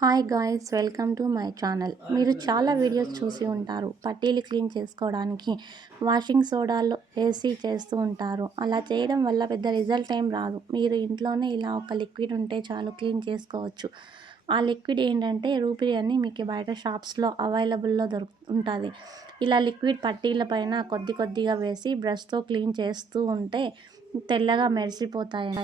Hi guys, welcome to my channel. మీరు చాలా videos చూసి ఉంటారు. పట్టీలు క్లీన్ చేసుకోవడానికి వాషింగ్ సోడాలో వేసి చేస్తూ ఉంటారు. అలా చేయడం వల్ల పెద్ద రిజల్ట్ ఏం రాదు. మీరు ఇంట్లోనే ఇలా ఒక లిక్విడ్ ఉంటే చాలు, క్లీన్ చేసుకోవచ్చు. ఆ లిక్విడ్ ఏంటంటే రూపిరి అని, మీకు బయట షాప్స్లో అవైలబుల్లో ఉంటుంది. ఇలా లిక్విడ్ పట్టీల పైన కొద్ది కొద్దిగా వేసి బ్రష్తో క్లీన్ చేస్తూ ఉంటే తెల్లగా మెరిసిపోతాయి.